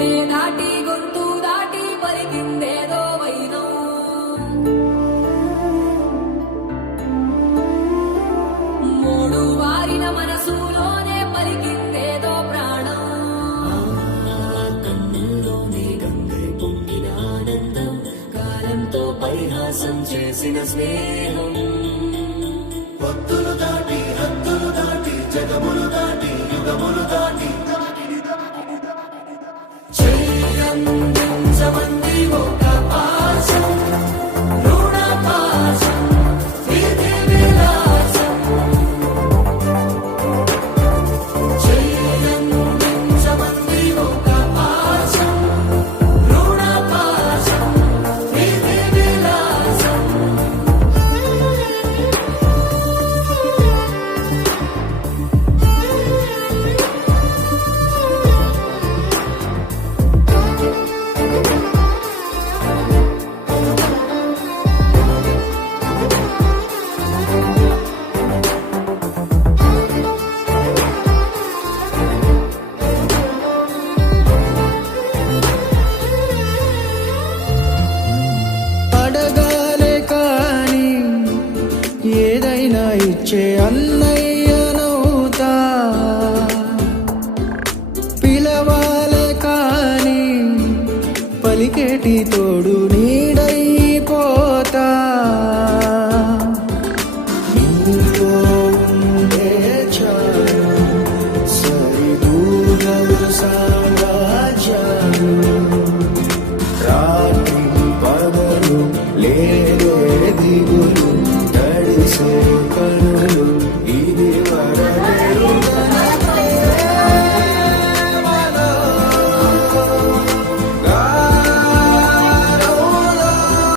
గుండె దాటి గొంతు దాటి పలికిందేదో వైనం మూడు వారిన మనసులోనే పలికిందేదో ప్రాణం కన్నుల్లోనే గంగై పొంగిన ఆనందం కాలంతో పరిహాసం చేసిన స్నేహం భక్తులు దాటి హద్దులు దాటి జగములు దాటి యుగములు దాటి చెయ్యందించమంది ఒక పాశం రుణ పాశం విధి విలాసం చెయ్యందించమంది ఒక పాశం రుణ పాశం విధి విలాసం అడగాలే కాని ఏదైనా ఇచ్చే అన్నయ్యనవుతా పిలవాలే కాని పలికేటి తోడు నీడైపోతా నీతో ఉండే చాలు సరిదూగలు సామ్రాజ్యాలు రాత్రి పగలు లేదే దిగులు తడిసే